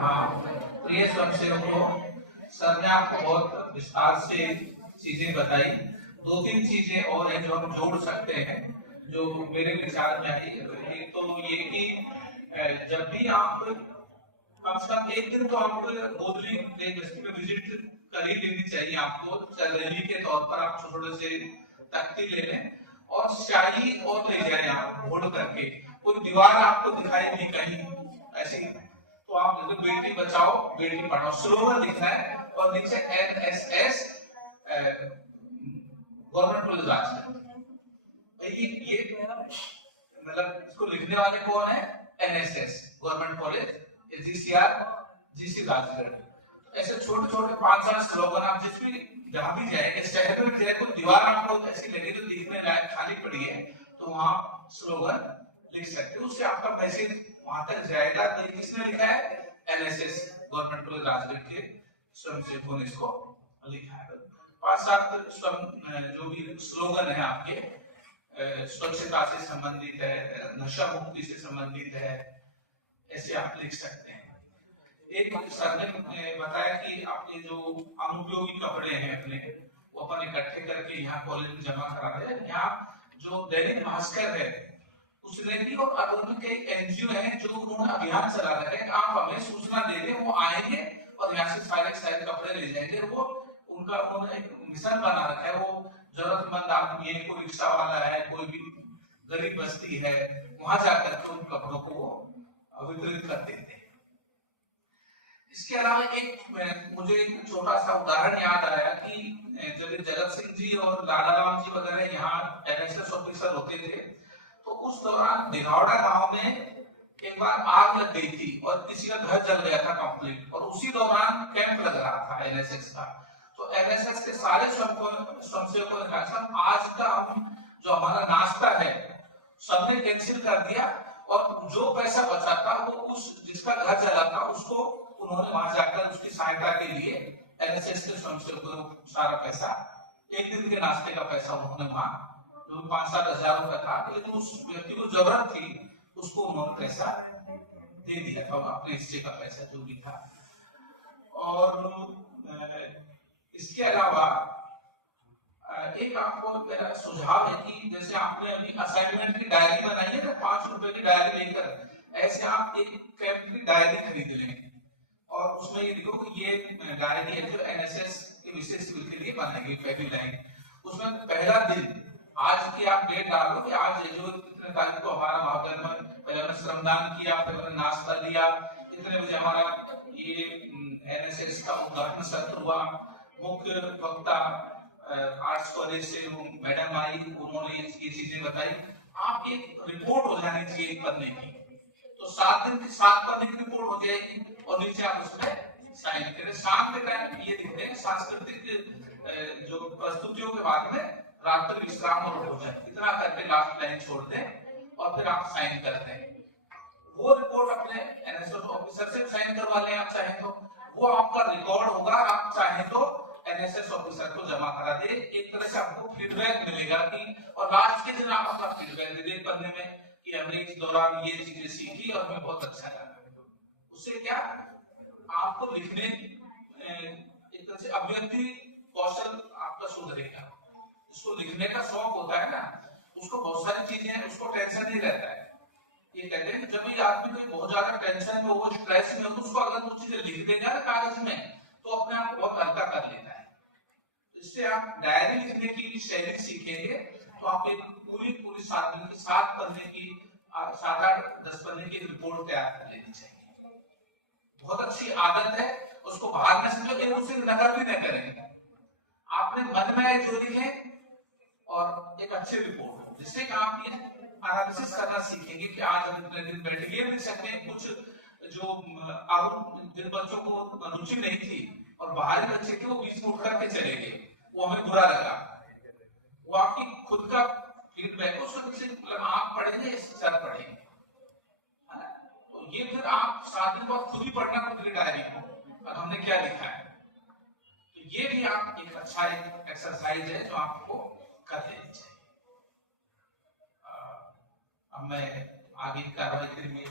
हाँ, प्रिय स्वयंसेवकों, सर ने आपको बहुत विस्तार से चीजें बताई। दो तीन चीजें और हैं जो हम जोड़ सकते हैं, जो मेरे विचार में आई। एक तो ये कि जब भी आप कम से कम एक दिन तो आप बोधली यूनिवर्सिटी में विजिट कर ही लेनी चाहिए आपको। रैली के तौर पर आप थोड़े से तख्ती ले लें और स्याही और ले जाए आप घोड़ करके। कोई दीवार आपको दिखाई नहीं कहीं ऐसी, तो आप बेटी बचाओ बेटी पढ़ाओ स्लोगन लिखना है और नीचे NSS गवर्नमेंट कॉलेज राजगढ़। ये मतलब इसको लिखने वाले कौन है? NSS government college GCR Rajgarh. ऐसे छोटे छोटे 5-7 स्लोगन आप जिस भी जहां भी जाएंगे, शहर में जाए कोई दीवार आपको ऐसी लगे जो दिखने लायक खाली पड़ी है, तो वहां स्लोगन लिख सकते हो। उससे आपका मैसेज वहां तक जाएगा। तो किसने लिखा है? NSS गवर्नमेंट कॉलेज राजगढ़ के स्वयंसेवकों ने इसको लिखा है। 5-7 जो भी स्लोगन है आपके स्वच्छता से संबंधित है, नशा मुक्ति से संबंधित है, ऐसे आप लिख सकते हैं। एक सर ने बताया कि आपके जो अनुपयोगी कपड़े हैं अपने, वो अपन इकट्ठे करके यहाँ कॉलेज में जमा कराते हैं। यहाँ जो दैनिक भास्कर है उसने भी, और अरुण के NGO हैं जो उन्होंने अभियान चला रहे हैं, आप हमें सूचना दे दें, वो आएंगे और यहाँ से सारे कपड़े ले जाएंगे। वो उनका उन्होंने एक मिशन बना रखा है। वो जरूरतमंद आदमी है, कोई रिक्शा वाला है, कोई भी गरीब बस्ती है, वहां जाकर के उन कपड़ों को वितरित कर देते हैं। इसके अलावा एक मुझे एक छोटा सा उदाहरण याद आया कि जब जगत सिंह जी और लाला राम जी वगैरह यहाँ NSS ऑफिसर होते थे, तो उस दौरान दिघौड़ा गांव में एक बार आग लग गई थी और किसी का घर जल गया था कंप्लीट, और उसी दौरान कैंप लग रहा था NSS का। तो NSS के सारे स्वयंसेवकों ने कहा आज का हम जो हमारा नाश्ता है सबने कैंसिल कर दिया, और जो पैसा बचा था वो उस जिसका घर जला था उसको उन्होंने वहां जाकर उसकी सहायता के लिए NSS के स्वयंसेवकों को सारा पैसा, एक दिन के नाश्ते का पैसा उन्होंने वहां जो 5-7 हजार रुपया था, लेकिन उस व्यक्ति को जरूरत थी, उसको उन्होंने पैसा दे दिया था, अपने हिस्से का पैसा जो भी था। और इसके अलावा एक आपको मेरा सुझाव है कि जैसे आपने अभी असाइनमेंट की डायरी बनाई है ना, 5 रुपए की डायरी लेकर, ऐसे आप एक कैंप की डायरी खरीद लें और उसमें ये लिखो कि ये डायरी है जो NSS के विशेष शिविर के लिए बनाई गई, पहली लाइन। उसमें पहला दिन आज की आप डेट डाल दो कि आज जो इतने तारीख को हमारा महाविद्यालय में पहले हमने श्रमदान किया, फिर हमने नाश्ता लिया, इतने बजे हमारा ये NSS का उद्घाटन सत्र हुआ, मुख्य वक्ता आर्ट्स कॉलेज से मैडम आई, उन्होंने ये चीजें बताई। आप एक रिपोर्ट हो जानी चाहिए एक पन्ने की, तो 7 दिन की 7 पन्ने की रिपोर्ट हो जाएगी, और नीचे आप उसमें साइन करें। शाम के टाइम ये लिखते हैं सांस्कृतिक जो प्रस्तुतियों के बाद में रात्रि विश्राम और भोजन, इतना करके लास्ट लाइन छोड़ दें और फिर आप साइन करते हैं। वो रिपोर्ट अपने NSS ऑफिसर से साइन करवा लें आप चाहें तो, वो आपका रिकॉर्ड होगा। आप चाहें तो NSS ऑफिसर को जमा करा दे, एक तरह से आपको फीडबैक मिलेगा कि, और लास्ट के दिन आप अपना फीडबैक दे दें पन्ने में कि हमने इस दौरान ये चीजें सीखी और हमें बहुत अच्छा लगा। उससे क्या आपको लिखने एक तरह से अभिव्यक्ति कौशल आपका सुधरेगा। उसको लिखने का शौक होता है ना, उसको बहुत सारी चीजें हैं, उसको टेंशन नहीं रहता है। ये कहते हैं कि जब ये आदमी कोई बहुत ज्यादा टेंशन में हो, स्ट्रेस में हो, उसको अगर कुछ चीजें लिख देगा ना कागज में, तो अपने आप बहुत हल्का कर लेता है। इससे आप डायरी लिखने की शैली सीखेंगे तो आप एक पूरी 7 दिन की 7 पन्ने की 7-8-10 पन्ने की रिपोर्ट तैयार कर लेनी चाहिए। बहुत अच्छी आदत है, उसको बाहर में समझो, एक दूसरे की नकल भी नहीं करेंगे। आपने मन में जो लिखे और एक अच्छी रिपोर्ट हो, जिससे कि आप ये एनालिसिस करना सीखेंगे कि आज हम इतने दिन बैठे ये लिख सकते हैं। कुछ जो जिन बच्चों को रुचि नहीं थी और बाहरी बच्चे थे, वो बीच में उठ करके चले गए, वो हमें बुरा लगा। वो आपकी खुद का फीडबैक, उसको आप पढ़ेंगे, सर पढ़ेंगे, तो ये फिर आप 7 दिन बाद खुद ही पढ़ना खुद की डायरी को और हमने क्या लिखा है। तो ये भी आप एक अच्छा एक एक्सरसाइज है जो आपको कर लेनी चाहिए। अब मैं आगे कार्रवाई के लिए